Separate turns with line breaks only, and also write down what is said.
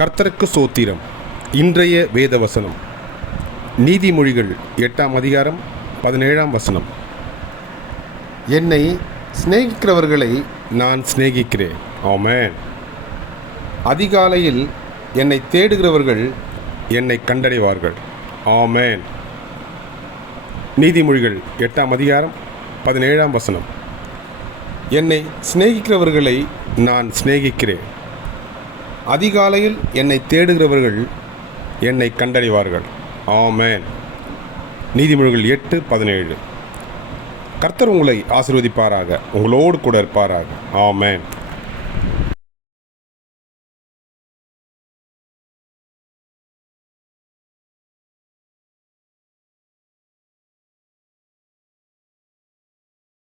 கர்த்தருக்கு சோத்திரம். இன்றைய வேத வசனம் நீதிமொழிகள் எட்டாம் அதிகாரம் பதினேழாம் வசனம். என்னை சிநேகிக்கிறவர்களை நான் சிநேகிக்கிறேன். ஆமே அதிகாலையில் என்னை தேடுகிறவர்கள் என்னை கண்டடைவார்கள். ஆமேன். நீதிமொழிகள் எட்டாம் அதிகாரம் பதினேழாம் வசனம். என்னை சிநேகிக்கிறவர்களை நான் சிநேகிக்கிறேன். அதிகாலையில் என்னை தேடுகிறவர்கள் என்னை கண்டறிவார்கள். ஆமேன். நீதிமொழிகள் எட்டு பதினேழு. கர்த்தர் உங்களை ஆசிர்வதிப்பாராக. உங்களோடு கூட இருப்பாராக. ஆமேன்.